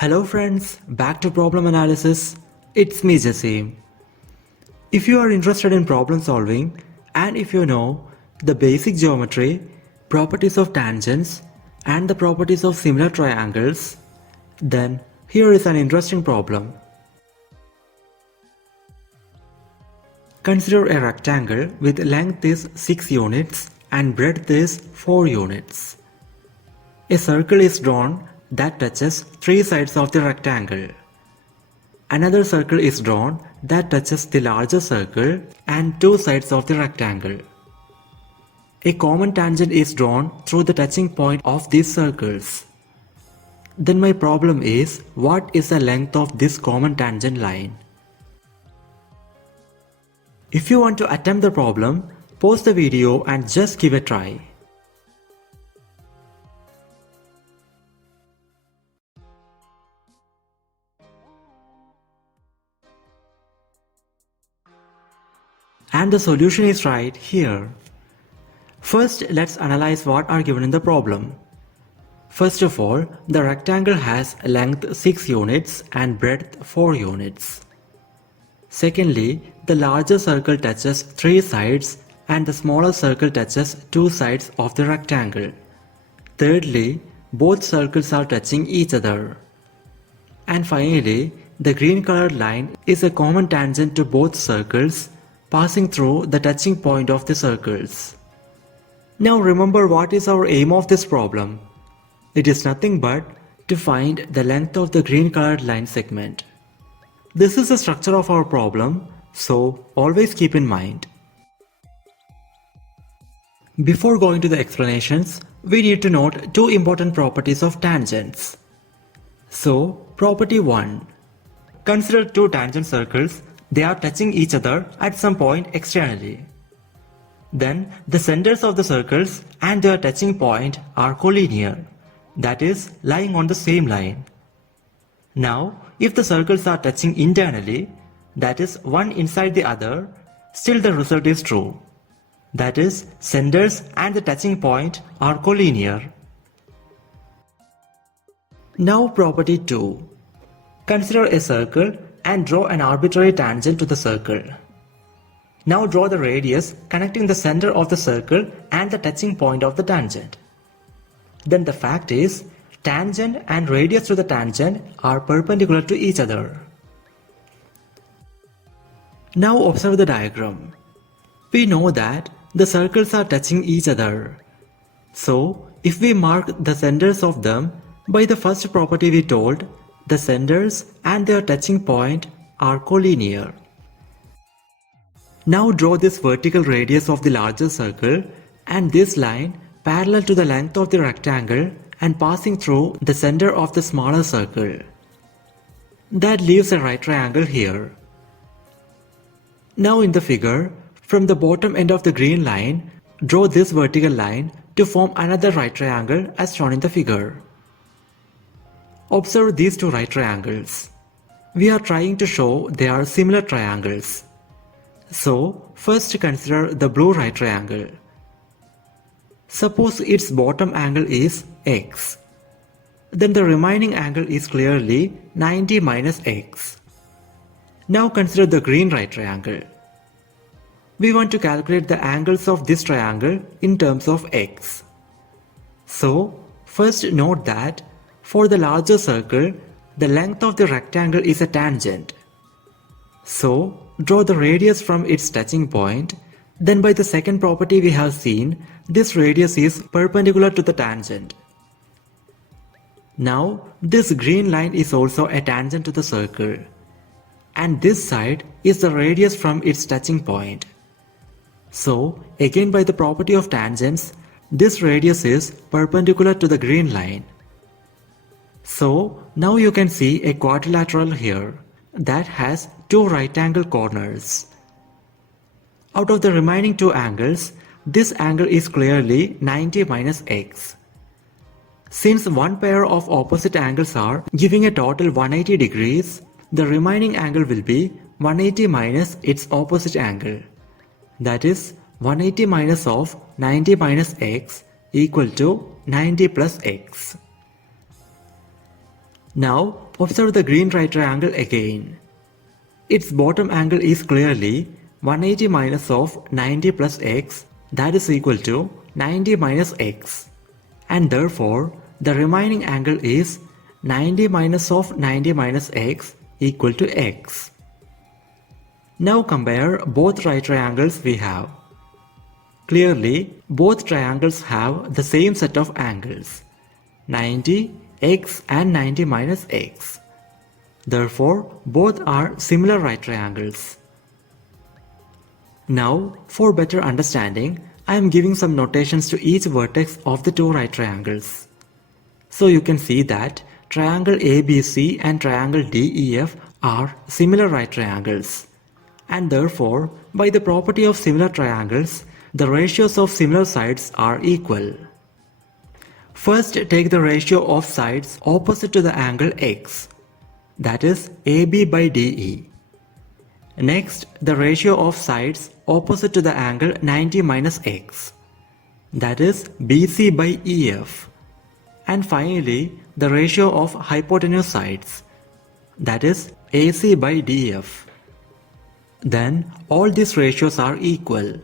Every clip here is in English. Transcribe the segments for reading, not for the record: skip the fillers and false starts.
Hello friends, back to problem analysis. It's me Jesse. If you are interested in problem solving and if you know the basic geometry, properties of tangents and the properties of similar triangles, then here is an interesting problem. Consider a rectangle with length is 6 units and breadth is 4 units. A circle is drawn that touches 3 sides of the rectangle. Another circle is drawn that touches the larger circle and 2 sides of the rectangle. A common tangent is drawn through the touching point of these circles. Then my problem is, what is the length of this common tangent line? If you want to attempt the problem, pause the video and just give a try. And the solution is right here. First, let's analyze what are given in the problem. First of all, the rectangle has length 6 units and breadth 4 units. Secondly, the larger circle touches 3 sides and the smaller circle touches 2 sides of the rectangle. Thirdly, both circles are touching each other. And finally, the green colored line is a common tangent to both circles, passing through the touching point of the circles. Now remember, what is our aim of this problem? It is nothing but to find the length of the green colored line segment. This is the structure of our problem, so always keep in mind. Before going to the explanations, we need to note two important properties of tangents. So, property 1. Consider two tangent circles. They are touching each other at some point externally. Then the centers of the circles and their touching point are collinear, that is, lying on the same line. Now, if the circles are touching internally, that is, one inside the other, still the result is true. That is, centers and the touching point are collinear. Now property 2. Consider a circle and draw an arbitrary tangent to the circle. Now draw the radius connecting the center of the circle and the touching point of the tangent. Then the fact is, tangent and radius to the tangent are perpendicular to each other. Now observe the diagram. We know that the circles are touching each other. So, if we mark the centers of them by the first property we told, the centers and their touching point are collinear. Now draw this vertical radius of the larger circle and this line parallel to the length of the rectangle and passing through the center of the smaller circle. That leaves a right triangle here. Now in the figure, from the bottom end of the green line, draw this vertical line to form another right triangle as shown in the figure. Observe these two right triangles. We are trying to show they are similar triangles. So, first consider the blue right triangle. Suppose its bottom angle is x. Then the remaining angle is clearly 90 minus x. Now consider the green right triangle. We want to calculate the angles of this triangle in terms of x. So, first note that for the larger circle, the length of the rectangle is a tangent. So, draw the radius from its touching point. Then by the second property we have seen, this radius is perpendicular to the tangent. Now, this green line is also a tangent to the circle. And this side is the radius from its touching point. So, again by the property of tangents, this radius is perpendicular to the green line. So, now you can see a quadrilateral here that has two right angle corners. Out of the remaining two angles, this angle is clearly 90 minus x. Since one pair of opposite angles are giving a total 180 degrees, the remaining angle will be 180 minus its opposite angle. That is 180 minus of 90 minus x equal to 90 plus x. Now observe the green right triangle again. Its bottom angle is clearly 180 minus of 90 plus x, that is equal to 90 minus x. And therefore, the remaining angle is 90 minus of 90 minus x equal to x. Now compare both right triangles we have. Clearly, both triangles have the same set of angles, 90, x and 90 minus x. Therefore, both are similar right triangles. Now, for better understanding, I am giving some notations to each vertex of the two right triangles. So you can see that triangle ABC and triangle DEF are similar right triangles. And therefore, by the property of similar triangles, the ratios of similar sides are equal. First, take the ratio of sides opposite to the angle x, that is AB by DE. Next, the ratio of sides opposite to the angle 90 minus x, that is BC by EF. And finally, the ratio of hypotenuse sides, that is AC by DF. Then all these ratios are equal.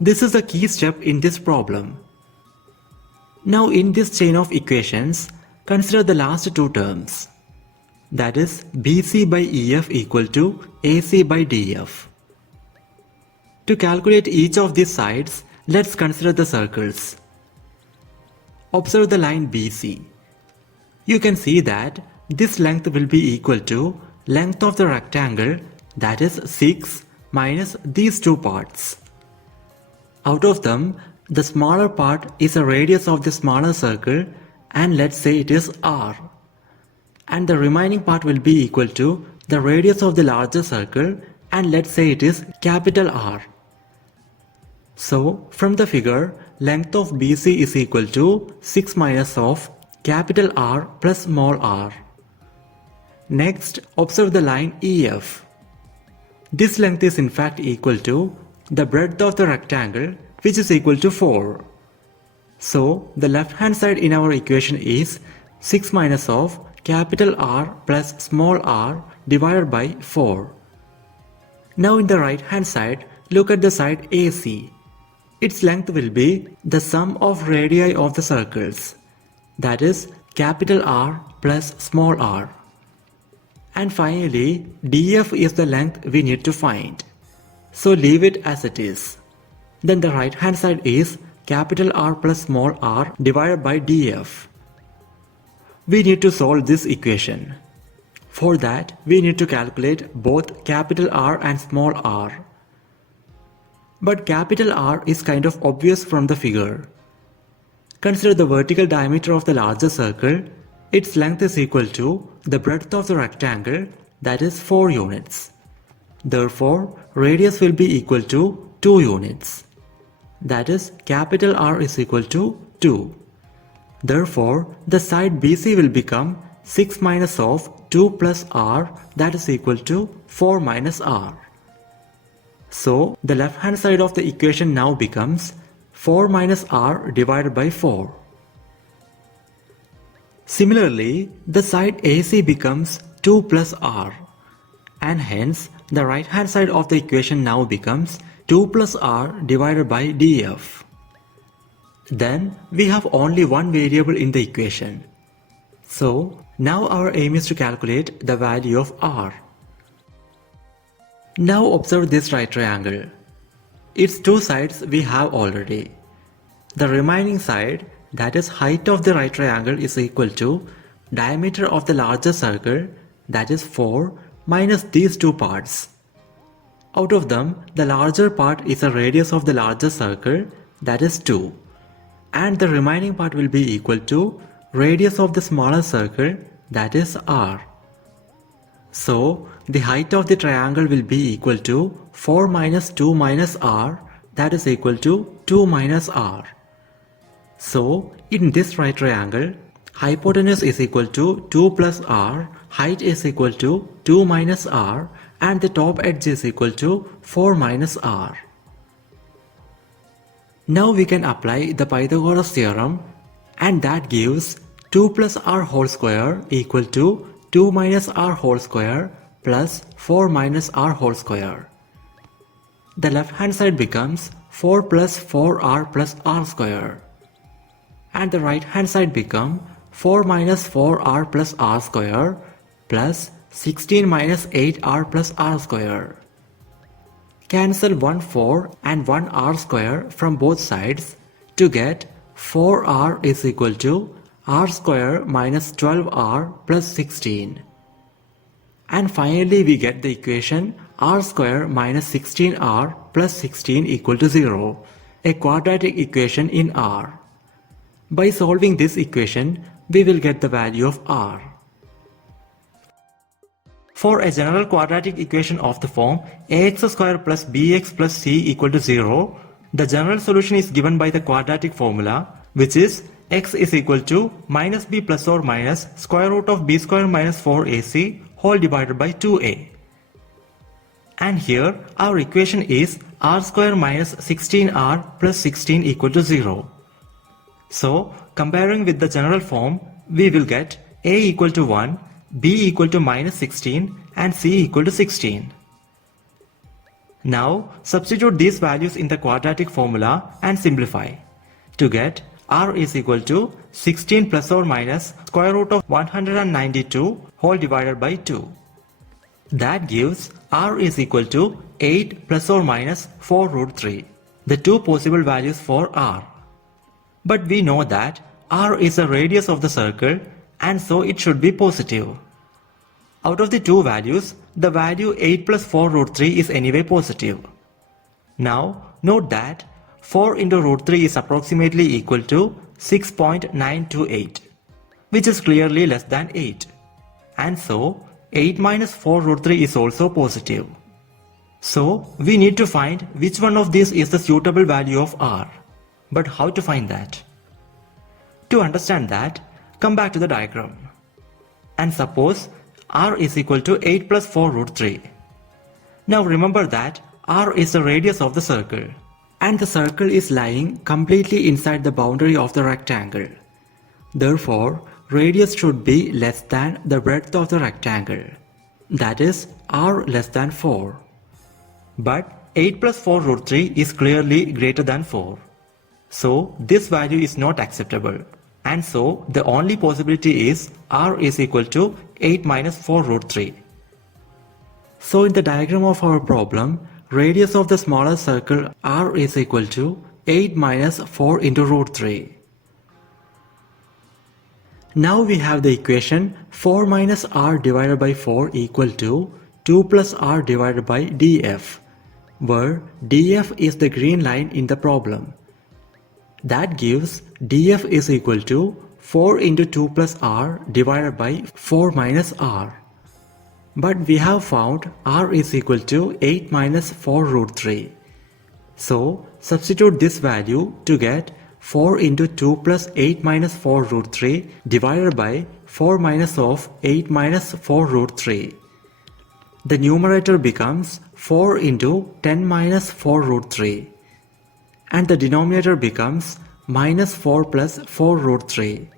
This is a key step in this problem. Now in this chain of equations, consider the last two terms. That is BC by EF equal to AC by DF. To calculate each of these sides, let's consider the circles. Observe the line BC. You can see that this length will be equal to length of the rectangle, that is 6 minus these two parts. Out of them, the smaller part is a radius of the smaller circle, and let's say it is r. And the remaining part will be equal to the radius of the larger circle, and let's say it is capital R. So from the figure, length of BC is equal to 6 minus of capital R plus small r. Next, observe the line EF. This length is in fact equal to the breadth of the rectangle, which is equal to 4. So the left hand side in our equation is 6 minus of capital R plus small r divided by 4. Now in the right hand side, look at the side AC. Its length will be the sum of radii of the circles, that is capital R plus small r. And finally, DF is the length we need to find. So leave it as it is. Then the right hand side is capital R plus small r divided by DF. We need to solve this equation. For that, we need to calculate both capital R and small r. But capital R is kind of obvious from the figure. Consider the vertical diameter of the larger circle. Its length is equal to the breadth of the rectangle, that is 4 units. Therefore, radius will be equal to 2 units. That is, capital R is equal to 2. Therefore, the side BC will become 6 minus of 2 plus R, that is equal to 4 minus R. So, the left hand side of the equation now becomes 4 minus R divided by 4. Similarly, the side AC becomes 2 plus R, and hence the right hand side of the equation now becomes 2 plus R divided by DF. Then we have only one variable in the equation. So now our aim is to calculate the value of R. Now observe this right triangle. Its two sides we have already. The remaining side, that is height of the right triangle, is equal to diameter of the larger circle, that is 4, minus these two parts. Out of them, the larger part is a radius of the larger circle, that is 2. And the remaining part will be equal to radius of the smaller circle, that is r. So, the height of the triangle will be equal to 4 minus 2 minus r, that is equal to 2 minus r. So, in this right triangle, hypotenuse is equal to 2 plus r, height is equal to 2 minus r, and the top edge is equal to 4 minus r. Now we can apply the Pythagoras theorem, and that gives 2 plus r whole square equal to 2 minus r whole square plus 4 minus r whole square. The left hand side becomes 4 plus 4r plus r square. And the right hand side become 4 minus 4r plus r square plus 16 minus 8r plus r square. Cancel 1 4 and 1 r square from both sides to get 4r is equal to r square minus 12r plus 16. And finally we get the equation r square minus 16r plus 16 equal to 0, a quadratic equation in r. By solving this equation, we will get the value of r. For a general quadratic equation of the form ax square plus bx plus c equal to 0, the general solution is given by the quadratic formula, which is x is equal to minus b plus or minus square root of b square minus 4ac whole divided by 2a. And here our equation is r square minus 16r plus 16 equal to 0. So comparing with the general form, we will get a equal to 1, b equal to minus 16 and c equal to 16. Now substitute these values in the quadratic formula and simplify to get r is equal to 16 plus or minus square root of 192 whole divided by 2. That gives r is equal to 8 plus or minus 4 root 3, the two possible values for r. But we know that r is the radius of the circle and so it should be positive. Out of the two values, the value 8 plus 4 root 3 is anyway positive. Now note that 4 into root 3 is approximately equal to 6.928, which is clearly less than 8. And so 8 minus 4 root 3 is also positive. So we need to find which one of these is the suitable value of r. But how to find that? To understand that, come back to the diagram. And suppose r is equal to 8 plus 4 root 3. Now remember that r is the radius of the circle. And the circle is lying completely inside the boundary of the rectangle. Therefore, radius should be less than the breadth of the rectangle. That is r less than 4. But 8 plus 4 root 3 is clearly greater than 4. So this value is not acceptable. And so the only possibility is r is equal to 8 minus 4 root 3. So in the diagram of our problem, radius of the smaller circle r is equal to 8 minus 4 into root 3. Now we have the equation 4 minus r divided by 4 equal to 2 plus r divided by df, where df is the green line in the problem. That gives df is equal to 4 into 2 plus r divided by 4 minus r. But we have found r is equal to 8 minus 4 root 3. So substitute this value to get 4 into 2 plus 8 minus 4 root 3 divided by 4 minus of 8 minus 4 root 3. The numerator becomes 4 into 10 minus 4 root 3. And the denominator becomes minus 4 plus 4 root 3.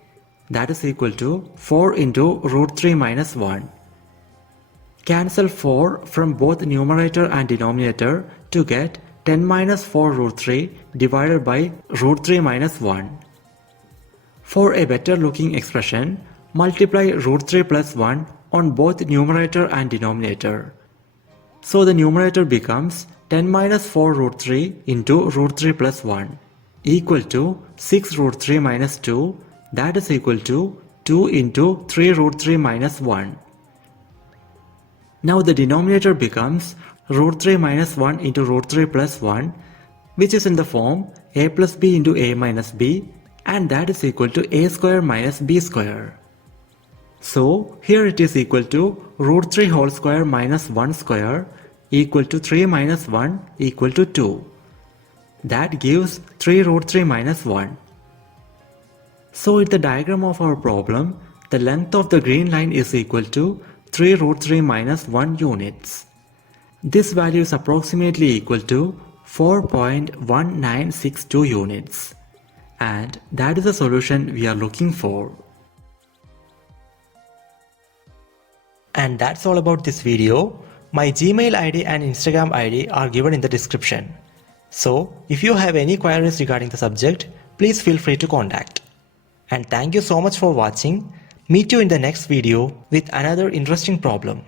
That is equal to 4 into root 3 minus 1. Cancel 4 from both numerator and denominator to get 10 minus 4 root 3 divided by root 3 minus 1. For a better looking expression, multiply root 3 plus 1 on both numerator and denominator. So the numerator becomes 10 minus 4 root 3 into root 3 plus 1 equal to 6 root 3 minus 2, that is equal to 2 into 3 root 3 minus 1. Now the denominator becomes root 3 minus 1 into root 3 plus 1, which is in the form a plus b into a minus b, and that is equal to a square minus b square. So here it is equal to root 3 whole square minus 1 square equal to 3 minus 1 equal to 2. That gives 3 root 3 minus 1. So in the diagram of our problem, the length of the green line is equal to 3 root 3 minus 1 units. This value is approximately equal to 4.1962 units. And that is the solution we are looking for. And that's all about this video. My Gmail ID and Instagram ID are given in the description. So, if you have any queries regarding the subject, please feel free to contact. And thank you so much for watching. Meet you in the next video with another interesting problem.